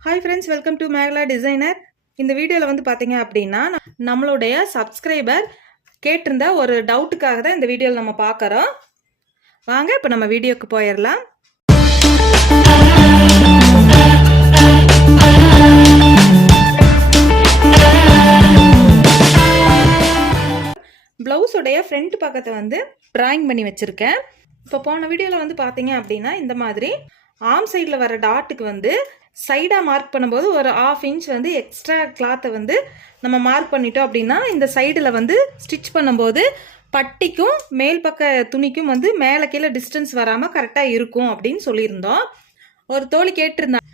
Hi friends welcome to Megala designer இந்த வீடியோவில் வந்து பார்த்தீங்க அப்படின்னா நம்மளுடைய சப்ஸ்கிரைபர் கேட்டிருந்த ஒரு டவுட்டுக்காக தான் இந்த வீடியோவில் நம்ம பார்க்குறோம் வாங்க இப்போ நம்ம வீடியோக்கு போயிடலாம் ப்ளவுஸுடைய ஃப்ரண்ட் பக்கத்தை வந்து ட்ராயிங் பண்ணி வச்சுருக்கேன். இப்போ போன வீடியோவில் வந்து பார்த்தீங்க அப்படின்னா இந்த மாதிரி ஆம் சைடில் வர டாட்டுக்கு வந்து சைடாக மார்க் பண்ணும்போது ஒரு ஆஃப் இன்ச் வந்து எக்ஸ்ட்ரா கிளாத்தை வந்து நம்ம மார்க் பண்ணிட்டோம் அப்படின்னா இந்த சைடில் வந்து ஸ்டிச் பண்ணும்போது பட்டிக்கும் மேல் பக்க துணிக்கும் வந்து மேலே கீழே டிஸ்டன்ஸ் வராமல் கரெக்டாக இருக்கும் அப்படின்னு சொல்லியிருந்தோம். ஒரு தோழி கேட்டிருந்தாங்க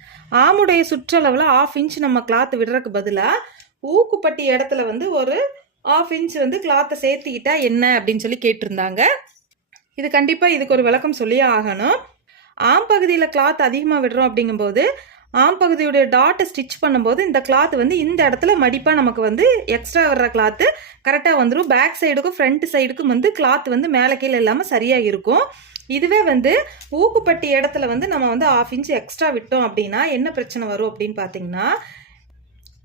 ஆமுடைய சுற்றளவில் ஆஃப் இன்ச் நம்ம கிளாத் விடுறதுக்கு பதிலாக ஊக்குப்பட்டி இடத்துல வந்து ஒரு ஆஃப் இன்ச் வந்து கிளாத்தை சேர்த்துக்கிட்டா என்ன அப்படின்னு சொல்லி கேட்டிருந்தாங்க. இது கண்டிப்பாக இதுக்கு ஒரு விளக்கம் சொல்லியே ஆகணும். ஆம் பகுதியில் கிளாத் அதிகமாக விடுறோம் அப்படிங்கும்போது ஆம் பகுதியுடைய டாட்டை ஸ்டிச் பண்ணும்போது இந்த கிளாத் வந்து இந்த இடத்துல மடிப்பாக நமக்கு வந்து எக்ஸ்ட்ரா வர்ற கிளாத்து கரெக்டாக வந்துடும் பேக் சைடுக்கும் ஃப்ரண்ட் சைடுக்கும் வந்து கிளாத் வந்து மேலே கீழே இல்லாமல் சரியாக இருக்கும். இதுவே வந்து ஊக்குப்பட்டி இடத்துல வந்து நம்ம வந்து ஆஃப் இன்ச் எக்ஸ்ட்ரா விட்டோம் அப்படின்னா என்ன பிரச்சனை வரும் அப்படின்னு பார்த்தீங்கன்னா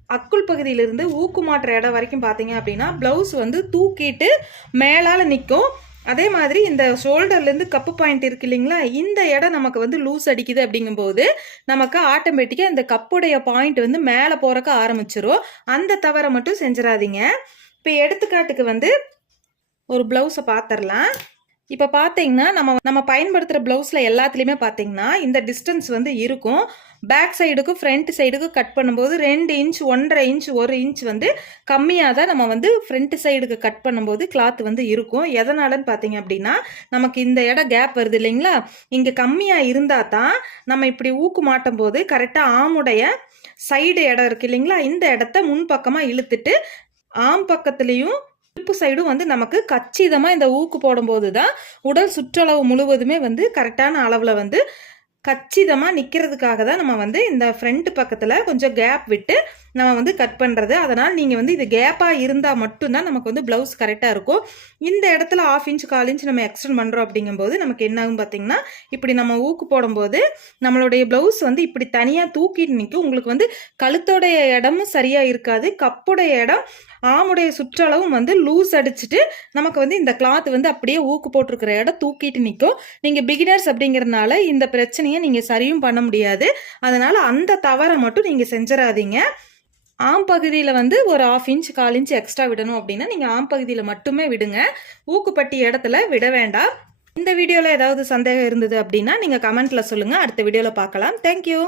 அக்குள் பகுதியிலிருந்து ஊக்கு மாற்ற இடம் வரைக்கும் பார்த்தீங்க அப்படின்னா ப்ளவுஸ் வந்து தூக்கிட்டு மேலால் நிற்கும் அதே மாதிரி இந்த ஷோல்டர்லேருந்து கப்பு பாயிண்ட் இருக்கு இல்லைங்களா? இந்த இடம் நமக்கு வந்து லூஸ் அடிக்குது அப்படிங்கும்போது நமக்கு ஆட்டோமேட்டிக்காக இந்த கப்புடைய பாயிண்ட் வந்து மேலே போகிறக்க ஆரம்பிச்சிரும். அந்த தவறை மட்டும் செஞ்சிடாதீங்க. இப்போ எடுத்துக்காட்டுக்கு வந்து ஒரு ப்ளவுஸை பார்த்துடலாம் இப்போ பார்த்தீங்கன்னா நம்ம நம்ம பயன்படுத்துகிற ப்ளவுஸில் எல்லாத்துலேயுமே பார்த்தீங்கன்னா இந்த டிஸ்டன்ஸ் வந்து இருக்கும். பேக் சைடுக்கும் ஃப்ரண்ட் சைடுக்கும் கட் பண்ணும்போது ரெண்டு இன்ச் ஒன்றரை இன்ச் ஒரு இன்ச் வந்து கம்மியாக தான் நம்ம வந்து ஃப்ரண்ட் சைடுக்கு கட் பண்ணும்போது கிளாத் வந்து இருக்கும். எதனாலன்னு பார்த்தீங்க அப்படின்னா நமக்கு இந்த இடம் கேப் வருது இல்லைங்களா? இங்கே கம்மியாக இருந்தால் தான் நம்ம இப்படி ஊக்கு மாட்டும் போது கரெக்டாக ஆமுடைய சைடு இடம் இருக்கு இல்லைங்களா? இந்த இடத்த முன்பக்கமாக இழுத்துட்டு ஆம் பக்கத்துலேயும் இடுப்பு சைடும் வந்து நமக்கு கச்சிதமாக இந்த ஊக்கு போடும்போது தான் உடல் சுற்றளவு முழுவதுமே வந்து கரெக்டான அளவில் வந்து கச்சிதமாக நிற்கிறதுக்காக தான் நம்ம வந்து இந்த ஃப்ரண்ட் பக்கத்தில் கொஞ்சம் கேப் விட்டு நம்ம வந்து கட் பண்ணுறது அதனால் நீங்கள் வந்து இது கேப்பாக இருந்தால் மட்டும்தான் நமக்கு வந்து ப்ளவுஸ் கரெக்டாக இருக்கும். இந்த இடத்துல ஆஃப் இன்ச் கால் இன்ச் நம்ம எக்ஸ்டெண்ட் பண்ணுறோம் அப்படிங்கும்போது நமக்கு என்ன ஆகும் பார்த்தீங்கன்னா இப்படி நம்ம ஊக்கு போடும்போது நம்மளுடைய ப்ளவுஸ் வந்து இப்படி தனியாக தூக்கிட்டு நிற்கும் உங்களுக்கு வந்து கழுத்தோடைய இடமும் சரியாக இருக்காது. கப்புடைய இடம் ஆமுடைய சுற்றளவும் வந்து லூஸ் அடிச்சுட்டு நமக்கு வந்து இந்த கிளாத் வந்து அப்படியே ஊக்கு போட்டிருக்கிற இடம் தூக்கிட்டு நிற்கும் நீங்கள் பிகினர்ஸ் அப்படிங்கிறதுனால இந்த பிரச்சனை பிரச்சனையை நீங்கள் சரியும் பண்ண முடியாது. அதனால் அந்த தவறை மட்டும் நீங்கள் செஞ்சிடாதீங்க ஆம் பகுதியில் வந்து ஒரு ஆஃப் இன்ச் கால் இன்ச் எக்ஸ்ட்ரா விடணும் அப்படின்னா நீங்கள் ஆம் பகுதியில் மட்டுமே விடுங்க. ஊக்குப்பட்டி இடத்துல விட வேண்டாம். இந்த வீடியோவில் ஏதாவது சந்தேகம் இருந்தது அப்படின்னா நீங்கள் கமெண்ட்டில் சொல்லுங்கள் அடுத்த வீடியோவில் பார்க்கலாம். தேங்க்யூ